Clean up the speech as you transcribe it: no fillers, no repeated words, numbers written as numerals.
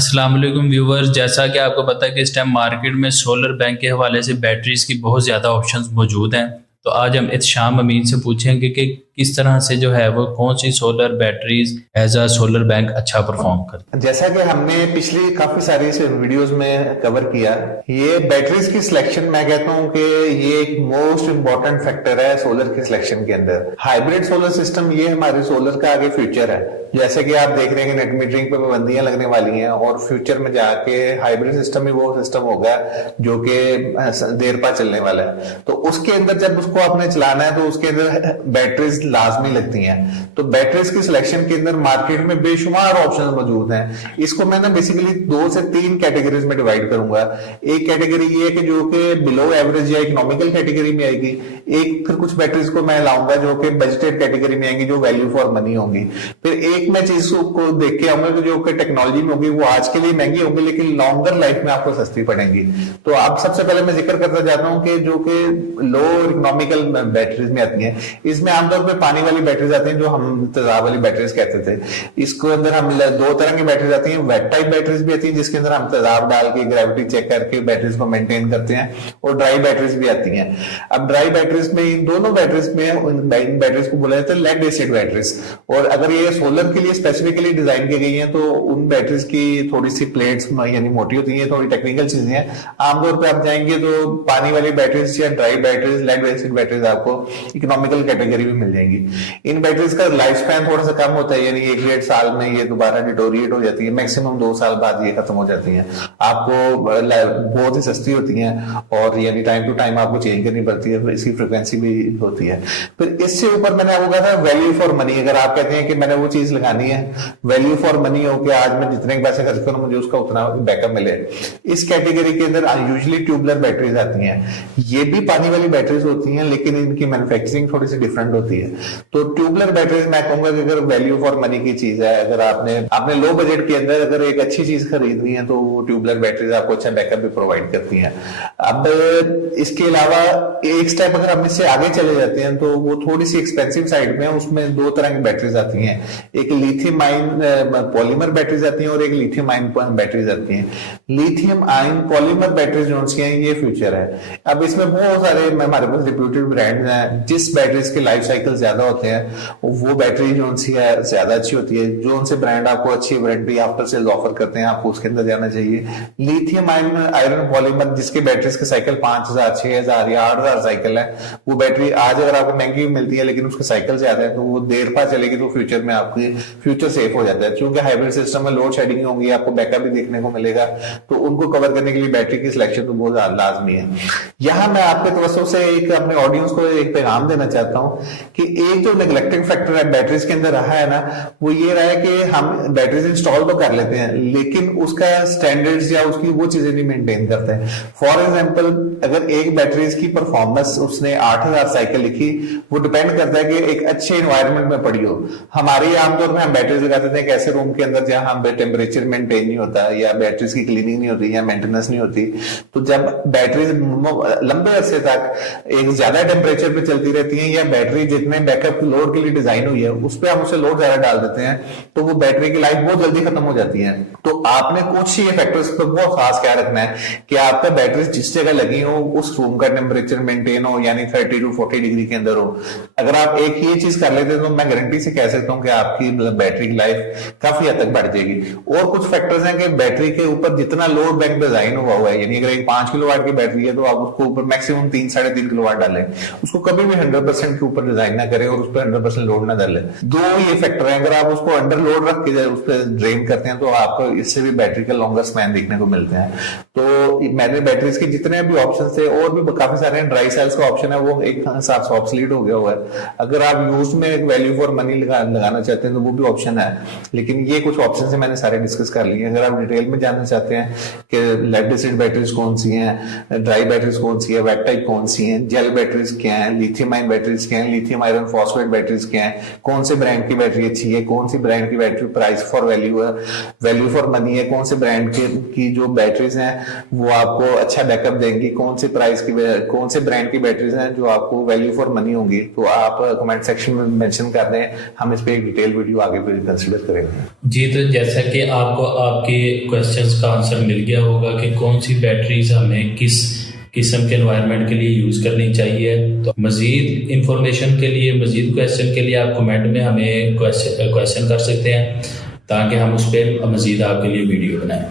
अस्सलाम वालेकुम व्यूवर्स, जैसा कि आपको पता है कि इस टाइम मार्केट में सोलर बैंक के हवाले से बैटरीज की बहुत ज़्यादा ऑप्शंस मौजूद हैं। तो आज हम इत्शाम अमीन से पूछेंगे कि किस तरह से जो है वो कौन सी solar batteries as a solar bank अच्छा परफॉर्म करती है। जैसा कि हमने पिछली काफी सारी वीडियोस में कवर किया, ये बैटरीज की सिलेक्शन मैं कहता हूं कि ये एक मोस्ट इंपॉर्टेंट फैक्टर है सोलर की सिलेक्शन के अंदर। हाइब्रिड सोलर सिस्टम ये हमारे सोलर का आगे फ्यूचर है। जैसे कि आप देख रहे हैं कि नेट मीटरिंग पे पाबंदियां लगने वाली हैं और फ्यूचर में जाके हाइब्रिड सिस्टम ही वो सिस्टम होगा जो कि देर पा चलने वाला है। तो उसके अंदर जब उसको आपने चलाना है तो उसके अंदर बैटरीज लाजमी लगती हैं। तो बैटरीज की सिलेक्शन के अंदर मार्केट में बेशुमार ऑप्शन मौजूद हैं। इसको मैं ना बेसिकली 2 से 3 कैटेगरीज में डिवाइड करूंगा। एक कैटेगरी ये है कि जो कि बिलो एवरेज या इकोनॉमिकल कैटेगरी में आएगी। एक फिर कुछ बैटरीज को मैं लाऊंगा जो कि बजटेड कैटेगरी में आएंगी, जो वैल्यू फॉर मनी होंगी। फिर एक मैं चीज को देख के आऊंगा कि जो कि टेक्नोलॉजी में होगी वो आज के लिए महंगी होगी लेकिन लॉन्गर लाइफ में आपको सस्ती पड़ेंगी। तो अब सबसे पहले मैं जिक्र करना चाहता हूं कि जो कि लो इकोनॉमिकल बैटरीज में आती हैं, इसमें आमतौर पर पानी वाली बैटरीज आती हैं जो हम तेजाब वाली बैटरीज कहते थे। इसको अंदर हम 2 तरह की बैटरीज आती हैं। वेट टाइप बैटरीज भी आती है जिसके अंदर हम तेजाब डाल के ग्रेविटी चेक करके बैटरीज को मेंटेन करते हैं, और ड्राई बैटरीज भी आती हैं। अब ड्राई बैटरीज में इन दोनों बैटरीज में इन बैटरीज को बोला जाता है लेड एसिड बैटरीज। और अगर ये सोलर के लिए स्पेसिफिकली डिजाइन की गई हैं तो उन बैटरीज की थोड़ी सी प्लेट्स यानी मोटी होती हैं, थोड़ी टेक्निकल चीजें हैं। आमतौर पर आप जाएंगे तो पानी वाली बैटरीज या dry batteries, lead acid batteries आपको इकोनॉमिकल कैटेगरी में मिल जाएंगी। इन बैटरीज का लाइफ स्पैन थोड़ा सा कम होता है, यानी 1-1.5 साल में ये दोबारा डिटोरिएट हो जाती है। मैक्सिमम 2 साल बाद ये खत्म हो जाती हैं। आपको बहुत ही सस्ती होती हैं और यानी टाइम टू टाइम आपको चेंज करनी पड़ती है, इसकी फ्रिक्वेंसी भी होती है। फिर इससे ऊपर मैंने आपको कहा था वैल्यू फॉर मनी। अगर आप कहते हैं कि मैंने वो चीज लगानी है वैल्यू फॉर मनी हो कि आज मैं जितने पैसे खर्च करूं मुझे उसका उतना बैकअप मिले, इस कैटेगरी के अंदर यूजुअली ट्यूबलर बैटरीज आती हैं। ये भी पानी वाली बैटरीज होती हैं लेकिन इनकी मैन्युफैक्चरिंग थोड़ी सी डिफरेंट होती है। तो ट्यूबलर बैटरीज मैं कहूंगा कि अगर वैल्यू फॉर मनी की चीज है, अगर आपने लो बजट के अंदर अगर एक अच्छी चीज खरीदनी है तो वो ट्यूबलर बैटरीज आपको अच्छा बैकअप भी प्रोवाइड करती हैं। अब इसके अलावा एक स्टेप अगर हम इससे आगे चले जाते हैं तो वो थोड़ी सी एक्सपेंसिव साइड में है। उसमें 2 तरह की बैटरीज आती हैं, एक लिथियम आयन पॉलीमर बैटरीज आती हैं और एक लिथियम आयन बैटरीज आती हैं। लिथियम आयन पॉलीमर बैटरीज जो हैं ये फ्यूचर है। अब इसमें बहुत सारे हमारे पास रिप्यूटेड ब्रांड्स हैं। जिस बैटरीज के लाइफ साइकिल ज्यादा होते हैं वो बैटरी जो उनसी है ज्यादा अच्छी होती है। जो उनसे ब्रांड आपको अच्छी वारंटी आफ्टर सेल्स ऑफर करते हैं आपको उसके अंदर जाना चाहिए। लिथियम आयरन पॉलीमर जिसके बैटरीज के साइकिल 5000, 6000 या 8000 साइकिल है, वो बैटरी आज अगर आपको महंगी मिलती है लेकिन उसके साइकिल ज्यादा है तो वो देर पा चलेगी तो फ्यूचर में आपकी फ्यूचर सेफ हो जाता है। क्योंकि हाइब्रिड सिस्टम में लोड शेडिंग होगी, आपको बैकअप भी देखने को मिलेगा, तो उनको कवर करने के लिए बैटरी की सिलेक्शन तो बहुत लाजमी है। यहां मैं आपके तवज्जो से एक अपने ऑडियंस को एक पैगाम देना चाहता हूं कि एक जो नेग्लेक्टेड फैक्टर है बैटरीज के अंदर रहा है ना, वो ये रहा है कि हम बैटरीज इंस्टॉल तो कर लेते हैं लेकिन उसका स्टैंडर्ड्स या उसकी वो चीजें नहीं मेंटेन करते हैं। फॉर एग्जांपल अगर एक बैटरीज की परफॉर्मेंस उसने 8000 साइकिल लिखी, वो डिपेंड करता है कि एक अच्छे एनवायरनमेंट में पड़ी हो। हमारी आमतौर पर हम बैटरीज लगाते थे एक ऐसे रूम के अंदर जहां टेम्परेचर मेंटेन नहीं होता या बैटरीज की क्लीनिंग नहीं होती या मेंटेनेंस नहीं होती। तो जब बैटरीज लंबे अरसे तक एक ज्यादा टेम्परेचर पे चलती रहती है या बैटरी जितने बैकअप लोड के लिए डिजाइन हुई है उस पर हम उसे लोड ज्यादा डाल देते हैं तो वो बैटरी की लाइफ बहुत जल्दी खत्म हो जाती है। तो आपने कुछ ये फैक्टर्स पर बहुत खास ख्याल रखना है कि आपका बैटरी जिस जगह लगी हो उस रूम का टेम्परेचर मेंटेन हो, यानी 30 to 40 डिग्री के अंदर हो। अगर आप एक ये चीज कर लेते हैं तो मैं गारंटी से कह सकता हूं कि आपकी बैटरी की लाइफ काफी हद तक बढ़ जाएगी। और कुछ फैक्टर्स हैं कि बैटरी के ऊपर जितना लोड बैंक डिजाइन हुआ है, यानी अगर एक 5 किलोवाट की बैटरी है तो आप उसको ऊपर मैक्सिमम 3-3.5 किलोवाट डालें। उसको कभी भी 100% के ऊपर डिजाइन ना करें और उस पर 100% लोड ना डालें। 2 ये फैक्टर है, अगर आप उसको अंडर लोड रख के उस पर ड्रेन करते हैं तो आपको इससे भी बैटरी का लॉन्गर स्पैन देखने को मिलते हैं। तो मैंने बैटरीज के जितने भी ऑप्शन थे और भी काफी सारे ड्राई सेल्स का ऑप्शन है वो एक हिसाब से ऑब्सोलीट हो गया हुआ है। अगर आप यूज में एक वैल्यू फॉर मनी लगाना चाहते हैं तो वो भी ऑप्शन है, लेकिन ये कुछ ऑप्शन से मैंने सारे डिस्कस कर लिए। अगर आप डिटेल में जानना चाहते हैं कि लेड एसिड बैटरीज कौन सी हैं, ड्राई बैटरीज कौन सी है, वेट टाइप कौन सी हैं, जेल बैटरीज क्या है, लिथियम आयन बैटरीज क्या है, lithium iron iron phosphate batteries क्या है, कौन से ब्रांड की बैटरी अच्छी है, कौन सी ब्रांड की बैटरी प्राइस फॉर वैल्यू है, वैल्यू फॉर मनी है, कौन से ब्रांड की जो बैटरीज हैं वो आपको अच्छा बैकअप देंगी, कौन से ब्रांड की बैटरीज हैं जो आपको वैल्यू फॉर मनी होंगी। तो आप कमेंट सेक्शन में मेंशन कर दें, हम इस पे एक डिटेल वीडियो आगे भी कंसिडर करेंगे। जी, तो जैसा कि आपको आपके क्वेश्चंस का आंसर मिल गया होगा कि कौन सी बैटरीज हमें किस किस्म के एनवायरनमेंट के लिए यूज़ करनी चाहिए, तो मज़ीद इंफॉर्मेशन के लिए, मज़ीद क्वेश्चन के लिए आप कमेंट में हमें क्वेश्चन कर सकते हैं ताकि हम उस पर मज़ीद आपके लिए वीडियो बनाएं।